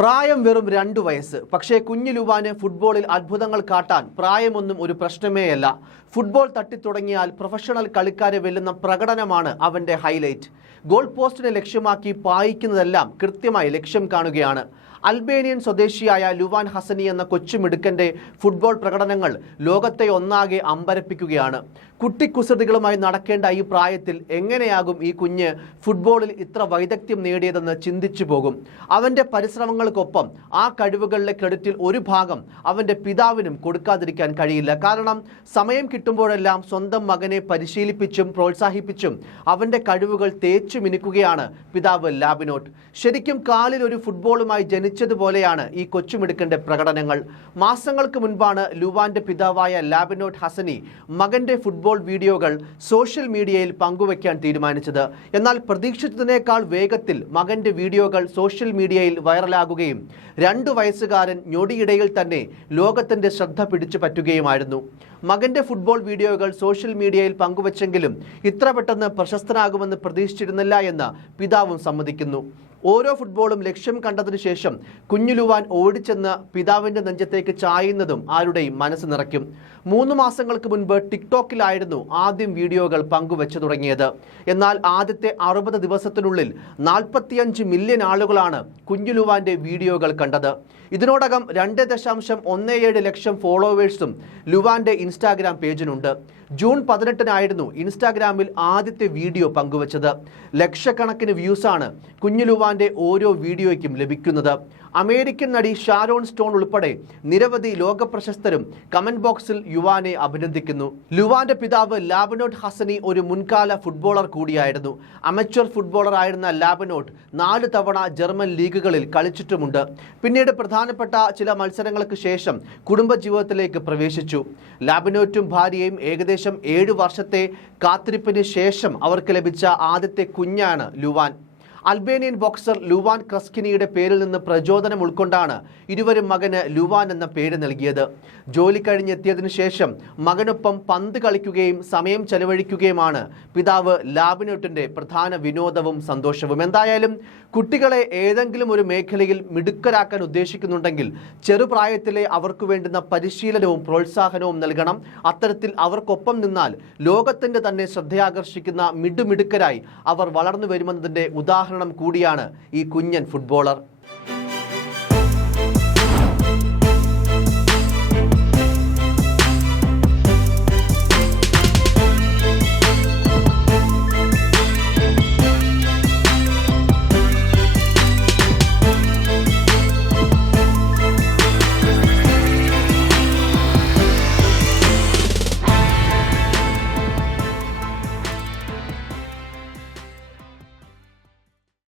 പ്രായം വെറും രണ്ടു വയസ്സ്. പക്ഷേ കുഞ്ഞു ലുവാന് ഫുട്ബോളിൽ അത്ഭുതങ്ങൾ കാട്ടാൻ പ്രായമൊന്നും ഒരു പ്രശ്നമേയല്ല. ഫുട്ബോൾ തട്ടിത്തുടങ്ങിയാൽ പ്രൊഫഷണൽ കളിക്കാരെ വെല്ലുന്ന പ്രകടനമാണ് അവന്റെ ഹൈലൈറ്റ്. ഗോൾ പോസ്റ്റിനെ ലക്ഷ്യമാക്കി പായിക്കുന്നതെല്ലാം കൃത്യമായി ലക്ഷ്യം കാണുകയാണ്. അൽബേനിയൻ സ്വദേശിയായ ലുവാൻ ഹസനി എന്ന കൊച്ചുമിടുക്കന്റെ ഫുട്ബോൾ പ്രകടനങ്ങൾ ലോകത്തെ ഒന്നാകെ അമ്പരപ്പിക്കുകയാണ്. കുട്ടിക്കുസൃതികളുമായി നടക്കേണ്ട ഈ പ്രായത്തിൽ എങ്ങനെയാകും ഈ കുഞ്ഞ് ഫുട്ബോളിൽ ഇത്ര വൈദഗ്ധ്യം നേടിയതെന്ന് ചിന്തിച്ചു പോകും. അവന്റെ പരിശ്രമങ്ങൾക്കൊപ്പം ആ കഴിവുകളിലെ ക്രെഡിറ്റിൽ ഒരു ഭാഗം അവന്റെ പിതാവിനും കൊടുക്കാതിരിക്കാൻ കഴിയില്ല. കാരണം സമയം കിട്ടുമ്പോഴെല്ലാം സ്വന്തം മകനെ പരിശീലിപ്പിച്ചും പ്രോത്സാഹിപ്പിച്ചും അവന്റെ കഴിവുകൾ തേച്ചു മിനുക്കുകയാണ് പിതാവ് ലാബിനോട്ട്. ശരിക്കും കാലിൽ ഒരു ഫുട്ബോളുമായി ജനിച്ചതുപോലെയാണ് ഈ കൊച്ചുമിടുക്കന്റെ പ്രകടനങ്ങൾ. മാസങ്ങൾക്ക് മുൻപാണ് ലുവാന്റെ പിതാവായ ലാബിനോട്ട് ഹസനി മകന്റെ ഫുട്ബോൾ വീഡിയോകൾ സോഷ്യൽ മീഡിയയിൽ പങ്കുവയ്ക്കാൻ തീരുമാനിച്ചത്. എന്നാൽ പ്രതീക്ഷിച്ചതിനേക്കാൾ വേഗത്തിൽ മകന്റെ വീഡിയോകൾ സോഷ്യൽ മീഡിയയിൽ വൈറലാകുകയും രണ്ടു വയസ്സുകാരൻ ഞൊടിയിടയിൽ തന്നെ ലോകത്തിന്റെ ശ്രദ്ധ പിടിച്ചു പറ്റുകയുമായിരുന്നു. മകന്റെ ഫുട്ബോൾ വീഡിയോകൾ സോഷ്യൽ മീഡിയയിൽ പങ്കുവച്ചെങ്കിലും ഇത്ര പെട്ടെന്ന് പ്രശസ്തനാകുമെന്ന് പ്രതീക്ഷിച്ചിരുന്നില്ല എന്ന് പിതാവും സമ്മതിക്കുന്നു. ഓരോ ഫുട്ബോളും ലക്ഷ്യം കണ്ടതിനു ശേഷം കുഞ്ഞുലുവാൻ ഓടിച്ചെന്ന് പിതാവിന്റെ നെഞ്ചത്തേക്ക് ചായുന്നതും ആരുടെയും മനസ്സ് നിറയ്ക്കും. മൂന്ന് മാസങ്ങൾക്ക് മുൻപ് ടിക്ടോക്കിലായിരുന്നു ആദ്യം വീഡിയോകൾ പങ്കുവച്ചു തുടങ്ങിയത്. എന്നാൽ ആദ്യത്തെ അറുപത് ദിവസത്തിനുള്ളിൽ നാൽപ്പത്തിയഞ്ച് മില്യൺ ആളുകളാണ് കുഞ്ഞുലുവാന്റെ വീഡിയോകൾ കണ്ടത്. ഇതിനോടകം രണ്ട് ദശാംശം ഒന്ന് ഏഴ് ലക്ഷം ഫോളോവേഴ്സും ലുവാന്റെ ഇൻസ്റ്റാഗ്രാം പേജിനുണ്ട്. ജൂൺ പതിനെട്ടിനായിരുന്നു ഇൻസ്റ്റാഗ്രാമിൽ ആദ്യത്തെ വീഡിയോ പങ്കുവച്ചത്. ലക്ഷക്കണക്കിന് വ്യൂസാണ് കുഞ്ഞുലുവാന്റെ ഓരോ വീഡിയോയ്ക്കും ലഭിക്കുന്നത് അമേരിക്കൻ നടി ഷാരോൺ സ്റ്റോൺ ഉൾപ്പെടെ നിരവധി ലോക പ്രശസ്തരും കമന്റ് ബോക്സിൽ യുവാനെ അഭിനന്ദിക്കുന്നു. ലുവാന്റെ പിതാവ് ലാബനോട്ട് ഹസനി ഒരു മുൻകാല ഫുട്ബോളർ കൂടിയായിരുന്നു. അമച്വർ ഫുട്ബോളർ ആയിരുന്ന ലാബനോട്ട് നാല് തവണ ജർമ്മൻ ലീഗുകളിൽ കളിച്ചിട്ടുമുണ്ട്. പിന്നീട് പ്രധാനപ്പെട്ട ചില മത്സരങ്ങൾക്ക് ശേഷം കുടുംബജീവിതത്തിലേക്ക് പ്രവേശിച്ചു. ലാബനോറ്റും ഭാര്യയും ഏകദേശം ഏഴു വർഷത്തെ കാത്തിരിപ്പിന് ശേഷം അവർക്ക് ലഭിച്ച ആദ്യത്തെ കുഞ്ഞാണ് ലുവാൻ. അൽബേനിയൻ ബോക്സർ ലുവാൻ ക്രസ്കിനിയുടെ പേരിൽ നിന്ന് പ്രചോദനം ഉൾക്കൊണ്ടാണ് ഇരുവരും മകന് ലുവാൻ എന്ന പേര് നൽകിയത്. ജോലി കഴിഞ്ഞെത്തിയതിനു ശേഷം മകനൊപ്പം പന്ത് കളിക്കുകയും സമയം ചെലവഴിക്കുകയുമാണ്. പിതാവ് ലാബിനോട്ടിന്റെ പ്രധാന വിനോദവും സന്തോഷവും. എന്തായാലും കുട്ടികളെ ഏതെങ്കിലും ഒരു മേഖലയിൽ മിടുക്കരാക്കാൻ ഉദ്ദേശിക്കുന്നുണ്ടെങ്കിൽ ചെറുപ്രായത്തിലെ അവർക്ക് വേണ്ടുന്ന പരിശീലനവും പ്രോത്സാഹനവും നൽകണം. അത്തരത്തിൽ അവർക്കൊപ്പം നിന്നാൽ ലോകത്തിന്റെ തന്നെ ശ്രദ്ധയാകർഷിക്കുന്ന മിടുമിടുക്കരായി അവർ വളർന്നു വരുമെന്നതിന്റെ ഉദാഹരണം കൂടിയാണ് ഈ കുഞ്ഞൻ ഫുട്ബോളർ